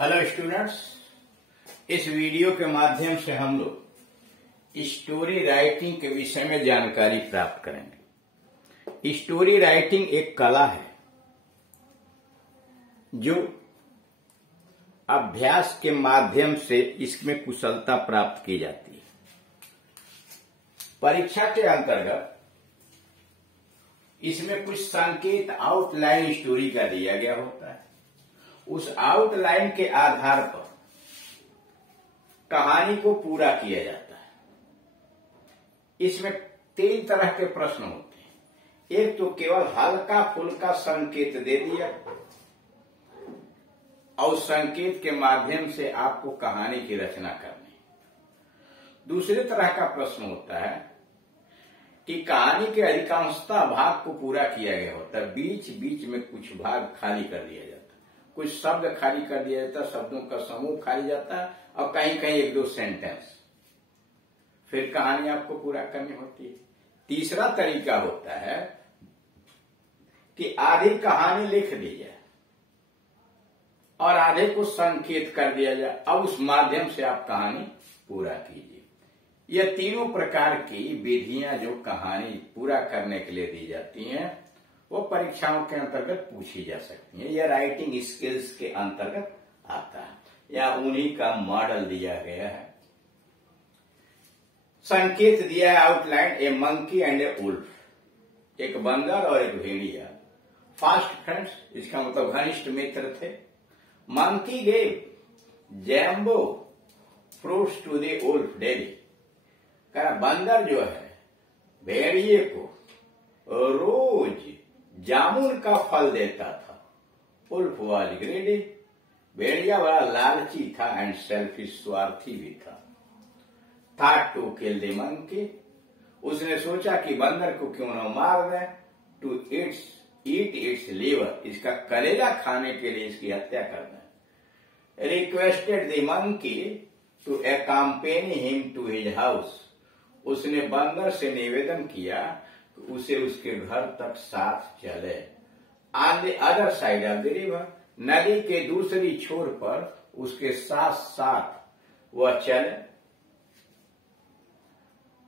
Hello students, इस video के माध्यम से हम लोग स्टोरी राइटिंग के विषय में जानकारी प्राप्त करेंगे। स्टोरी राइटिंग एक कला है जो अभ्यास के माध्यम से इसमें कुशलता प्राप्त की जाती है। परीक्षा के अंतर्गत इसमें कुछ संकेत आउटलाइन स्टोरी का दिया गया होता है। उस आउटलाइन के आधार पर कहानी को पूरा किया जाता है। इसमें 3 तरह के प्रश्न होते हैं। एक तो केवल हल्का फुल्का संकेत दे दिया और संकेत के माध्यम से आपको कहानी की रचना करनी। दूसरे तरह का प्रश्न होता है कि कहानी के अधिकांशतः भाग को पूरा किया गया होता है, बीच बीच में कुछ भाग खाली कर दिया जाता है, कुछ शब्द खाली कर दिया जाता है, शब्दों का समूह खाली जाता है और कहीं कहीं 1-2 सेंटेंस, फिर कहानी आपको पूरा करनी होती है। तीसरा तरीका होता है कि आधी कहानी लिख दी जाए और आधे को संकेत कर दिया जाए, अब उस माध्यम से आप कहानी पूरा कीजिए। यह तीनों प्रकार की विधियां जो कहानी पूरा करने के लिए दी जाती हैं वो परीक्षाओं के अंतर्गत पूछी जा सकती है। यह राइटिंग स्किल्स के अंतर्गत आता है या उन्हीं का मॉडल दिया गया है। संकेत दिया है outline, a monkey and a wolf, एक बंदर और एक भेड़िया, फास्ट फ्रेंड्स, इसका मतलब घनिष्ठ मित्र थे। Monkey gave jambu fruits to the wolf daily, बंदर जो है भेड़िए को रोज जामुन का फल देता था। वुल्फ वाज ग्रीडी, भेड़िया बड़ा लालची था एंड सेल्फिश, स्वार्थी भी था। Thought to kill the monkey, उसने सोचा कि बंदर को क्यों न मार दें। टू ईट इट्स लीवर, इसका कलेजा खाने के लिए इसकी हत्या कर दें। Requested the monkey to accompany him to his house, उसने बंदर से निवेदन किया कि उसे उसके घर तक साथ चले। On the other side of the river, नदी के दूसरी छोर पर उसके साथ साथ वह चले।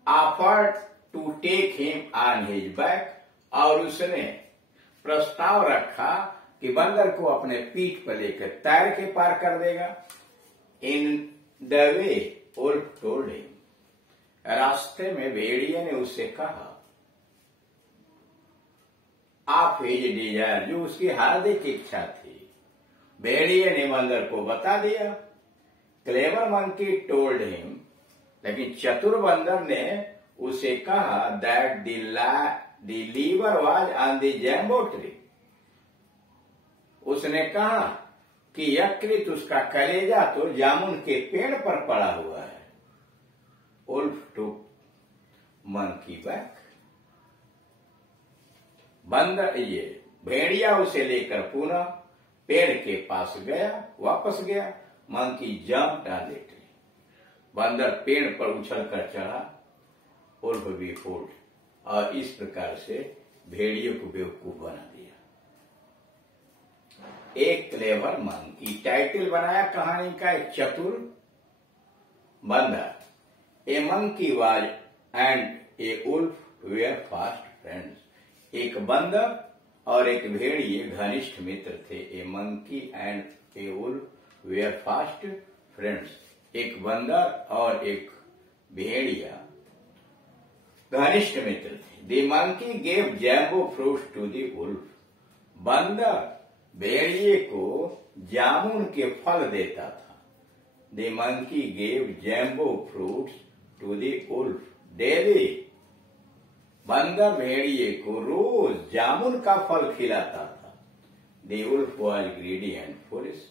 Offered to take him on his back, और उसने प्रस्ताव रखा कि बंदर को अपने पीठ पर लेकर तैर के पार कर देगा। In the way wolf told him, रास्ते में भेड़िए ने उससे कहा, आप हिज डिजायर, जो उसकी हार्दिक इच्छा थी। भेड़िए ने बंदर को बता दिया। क्लेवर मंकी टोल्ड हिम, लेकिन चतुर बंदर ने उसे कहा that the liver was on the jambu tree, उसने कहा कि यकृत, उसका कलेजा तो जामुन के पेड़ पर पड़ा हुआ है। वुल्फ टुक मंकी बैक, बंदर ये भेड़िया उसे लेकर पुनः पेड़ के पास गया, वापस गया। Monkey jumped on the tree, बंदर पेड़ पर उछलकर चढ़ा। वुल्फ बी फूल्ड, और इस प्रकार से भेड़ियों को बेवकूफ बना दिया। एक क्लेवर मंकी, टाइटल बनाया कहानी का, एक चतुर बंदर। A monkey was and a wolf were fast friends, एक बंदर और एक भेड़िए घनिष्ठ मित्र थे। A monkey and a wolf were fast friends, एक बंदर और एक भेड़िया घनिष्ठ मित्र थे। The monkey gave jambu fruits to the wolf, बंदर भेड़िए को जामुन के फल देता था। The monkey gave jambu fruits to the wolf daily, बंदर भेड़िए को रोज जामुन का फल खिलाता था। The wolf was greedy and foolish,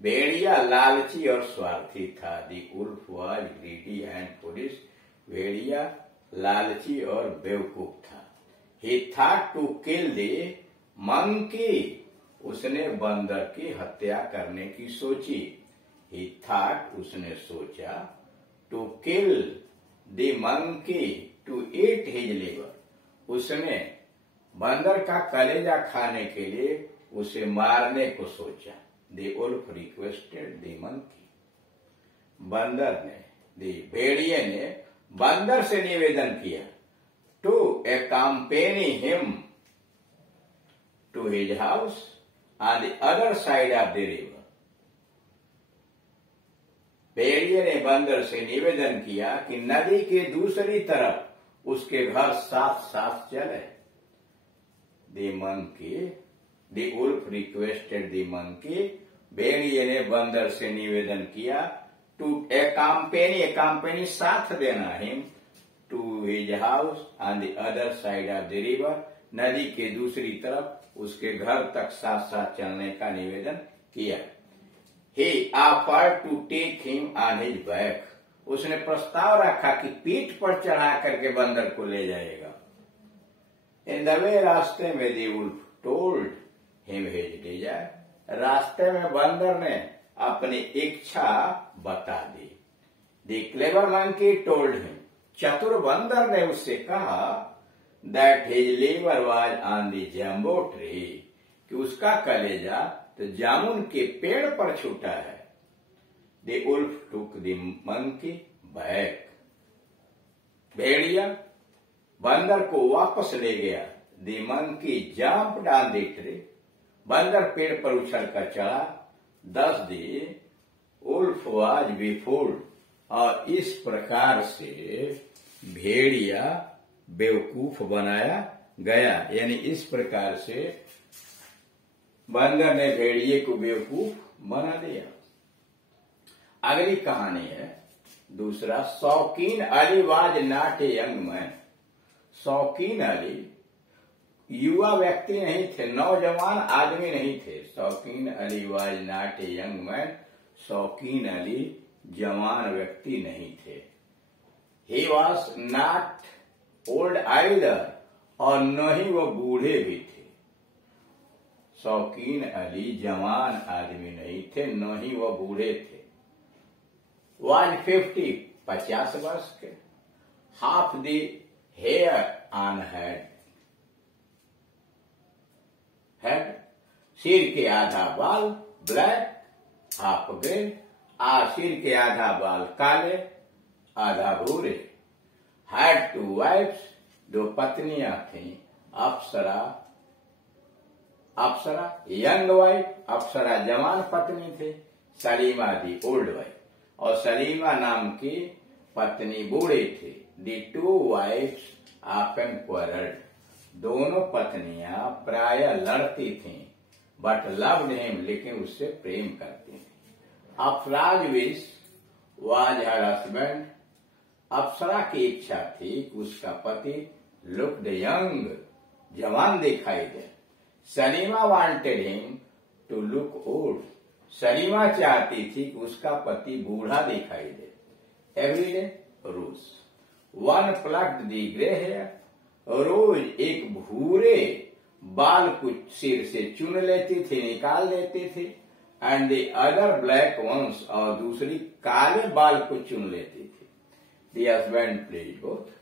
भेड़िया लालची और स्वार्थी था। The wolf was greedy and foolish, भेड़िया लालची और बेवकूफ था। He thought to kill the monkey, उसने बंदर की हत्या करने की सोची। ही थॉट, उसने सोचा, to kill the monkey to eat his liver, उसने बंदर का कलेजा खाने के लिए उसे मारने को सोचा। The wolf requested the monkey. बंदर ने, भेड़िए ने बंदर से निवेदन किया to accompany him to his house on the other side of the river। भेड़िए ने बंदर से निवेदन किया कि नदी के दूसरी तरफ उसके घर साथ साथ चले। The monkey, the wolf requested the monkey, भेड़िए ने बंदर से निवेदन किया टू accompany साथ देना him to his house on the other side of the river, नदी के दूसरी तरफ उसके घर तक साथ साथ चलने का निवेदन किया। He offered to take him on his back। उसने प्रस्ताव रखा कि पीठ पर चढ़ा करके बंदर को ले जाएगा। इन द वे, रास्ते में the wolf told him his desire. रास्ते में बंदर ने अपनी इच्छा बता दी। The clever monkey told him, चतुर बंदर ने उससे कहा that his liver was on the jambu tree, कि उसका कलेजा तो जामुन के पेड़ पर छूटा है। The wolf took the monkey back. भेड़िया बंदर को वापस ले गया। The monkey jumped on the tree. बंदर पेड़ पर उछल कर चढ़ा। दस द वुल्फ वाज बिफूल्ड। और इस प्रकार से भेड़िया बेवकूफ बनाया गया, यानी इस प्रकार से बंदर ने भेड़िए को बेवकूफ बना दिया। अगली कहानी है दूसरा, शौकीन Ali was not a young man. शौकीन अली युवा व्यक्ति नहीं थे, नौजवान आदमी नहीं थे। शौकीन Ali was not a young man. शौकीन अली जवान व्यक्ति नहीं थे। He was not old either, और न ही वो बूढ़े भी थे। शौकीन अली जवान आदमी नहीं थे, न ही वो बूढ़े थे। 150, 50 वर्ष के। Half the hair on head, सिर के आधा बाल ब्लैक, हाफ ग्रे। सिर के आधा बाल काले, आधा भूरे। हैड 2 वाइफ्स, 2 पत्नियां थीं। अप्सरा यंग वाइफ, अप्सरा जवान पत्नी थी। सलीमा दी ओल्ड वाइफ, और सलीमा नाम की पत्नी बूढ़ी थी। दी 2 वाइफ्स ऑफन क्वारल्ड। दोनों पत्नियां प्राय लड़ती थीं, बट लव्ड हिम, लेकिन उससे प्रेम करती थी। अफराज wish was her husband. Apsara की इच्छा थी कि उसका पति लुक्ड यंग, जवान दिखाई दे। Salima wanted him to look old. Salima चाहती थी कि उसका पति बूढ़ा दिखाई दे। Every day rules. One plucked the grey hair. रोज एक भूरे बाल को सिर से चुन लेती थी, निकाल देती थी। And the other black ones, और दूसरी काले बाल को चुन लेती थी। The husband please both.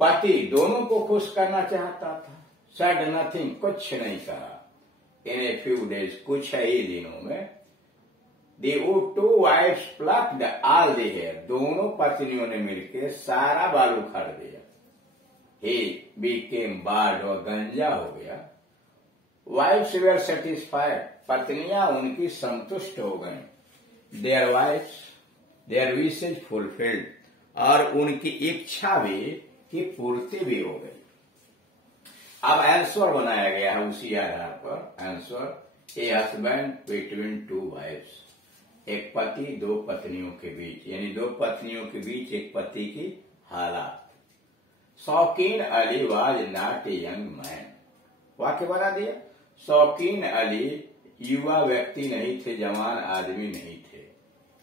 पति दोनों को खुश करना चाहता था। सेड नथिंग, कुछ नहीं कहा। इन ए फ्यू डेज, कुछ ही दिनों में, the 2 wives plucked all the hair. दोनों पत्नियों ने मिलकर सारा बाल उखाड़ दिया। ही बीकेम बार्ड, और गंजा हो गया। वाइफ्स वेर सेटिस्फाइड, पत्नियां उनकी संतुष्ट हो गईं। देयर विशेज फुलफिल्ड, और उनकी इच्छा भी की पूर्ति भी हो गई। अब आंसर बनाया गया है उसी आधार पर। Answer, a husband between 2 wives. एक पति 2 पत्नियों के बीच, यानी 2 पत्नियों के बीच एक पति की हालात। शौकीन Ali was not a young man. वाक्य बना दिया। शौकीन अली युवा व्यक्ति नहीं थे, जवान आदमी नहीं थे।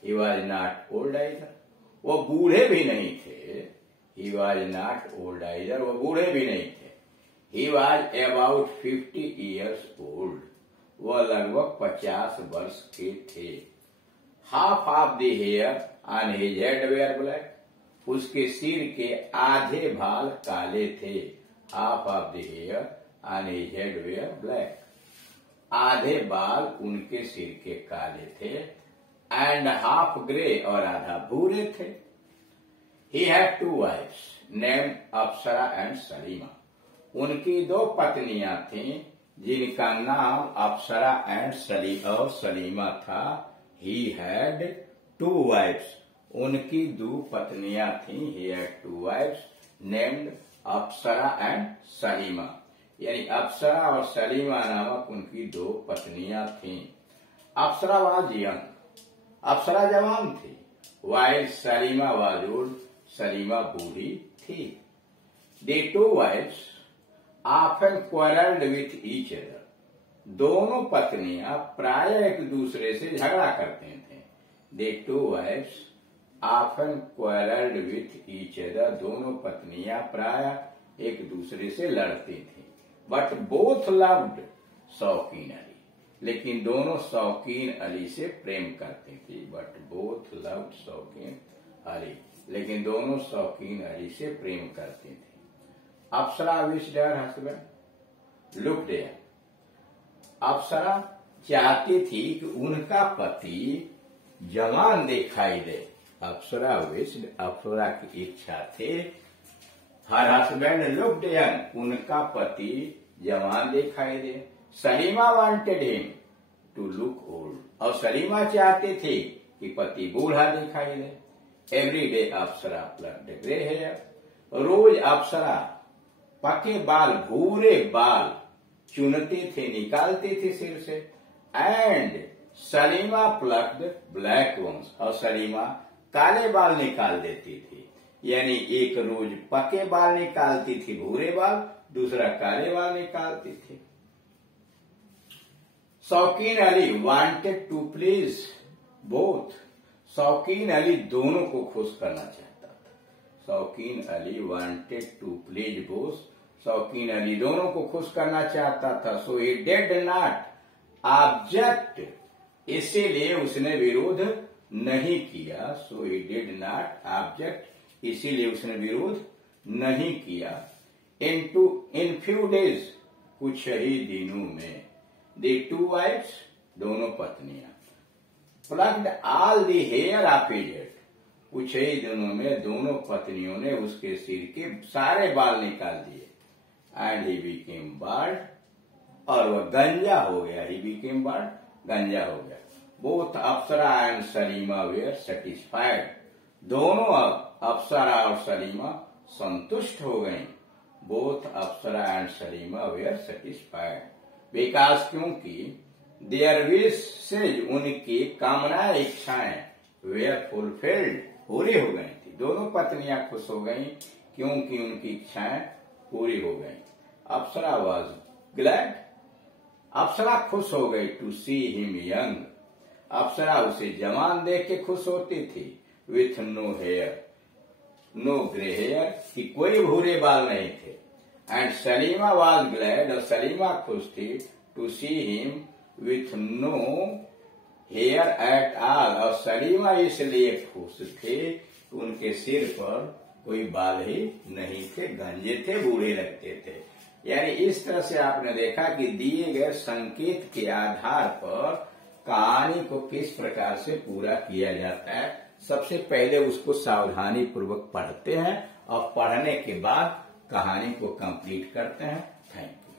He was not old either, वो बूढ़े भी नहीं थे। He was not old either, वो बूढ़े भी नहीं थे। He was about 50 years old, वह लगभग 50 वर्ष के थे। Half of the hair on his head were black, उसके सिर के आधे बाल काले थे। Half of the hair on his head were black. आधे बाल उनके सिर के काले थे, एंड हाफ ग्रे और आधा भूरे थे। He had 2 wives named Apsara and Salima. उनकी 2 पत्नियां थीं जिनका नाम अप्सरा एंड सलीमा था। He had 2 wives। उनकी 2 पत्नियां थीं। He had 2 wives named Apsara and Salima, यानी अप्सरा और सलीमा नामक उनकी 2 पत्नियां थीं। अप्सरा वाज यंग, अप्सरा जवान थी। While Salima was old, Salima बूढ़ी थी। The 2 wives often quarrelled with each other. दोनों पत्नियां प्राय एक दूसरे से झगड़ा करते थे। The 2 wives often quarrelled with each other. दोनों पत्नियां प्राय एक दूसरे से लड़ती थी। बट बोथ लव्ड शौकीन अली। लेकिन दोनों शौकीन अली से प्रेम करती थी। बट बोथ लव्ड शौकीन अली। लेकिन दोनों शौकीन अली से प्रेम करती थी। Apsara wished her husband look there. Apsara चाहती थी कि उनका पति जवान दिखाई दे। अप्सरा विश्ड, अप्सरा की इच्छा थी। हर हस्बैंड लुक्ड यंग, उनका पति जवान दिखाई दे। Salima wanted him to look old, और सलीमा चाहती थी कि पति बूढ़ा दिखाई दे। Every day Apsara plucked grey hair. रोज अप्सरा पके बाल, भूरे बाल चुनती थी, निकालती थी सिर से। And Salima plucked black ones, और सलीमा काले बाल निकाल देती थी। यानी एक रोज पके बाल निकालती थी, भूरे बाल, दूसरा काले बाल निकालती थी। Shaukeen Ali wanted to please both. Shaukeen Ali दोनों को खुश करना चाहता था। Shaukeen Ali wanted to please both. Shaukeen Ali दोनों को खुश करना चाहता था। So he did not object, इसीलिए उसने विरोध नहीं किया। So he did not object, इसीलिए उसने विरोध नहीं किया। इन फ्यू डेज, कुछ ही दिनों में, द 2 wives दोनों पत्नियां plucked all the hair of his head. कुछ ही दिनों में दोनों पत्नियों ने उसके सिर के सारे बाल निकाल दिए। एंड ही बिकेम बाल्ड, और वह गंजा हो गया। ही बिकेम बाल्ड, गंजा हो गया। Both Apsara and Salima were satisfied. दोनों अप्सरा और सलीमा संतुष्ट हो गईं। Both Apsara and Salima were satisfied because, क्योंकि देयर विशेज, उनकी कामनाएं, इच्छाएं, वेयर फुलफिल्ड, पूरी हो गई थी। दोनों पत्नियां खुश हो गईं क्योंकि उनकी इच्छाएं पूरी हो गईं। अप्सरा वॉज ग्लैड, अप्सरा खुश हो गई। To see him young, Apsara उसे जवान देख के खुश होती थी। With no hair, no grey hair, कि कोई भूरे बाल नहीं थे। एंड सलीमा वॉज ग्लैड, और सलीमा खुश थी। To see him with no hair at all, और सलीमा इसलिए खुश थे उनके सिर पर कोई बाल ही नहीं थे, गंजे थे, बूढ़े लगते थे। यानी इस तरह से आपने देखा कि दिए गए संकेत के आधार पर कहानी को किस प्रकार से पूरा किया जाता है। सबसे पहले उसको सावधानी पूर्वक पढ़ते हैं और पढ़ने के बाद कहानी को कंप्लीट करते हैं। Thank you.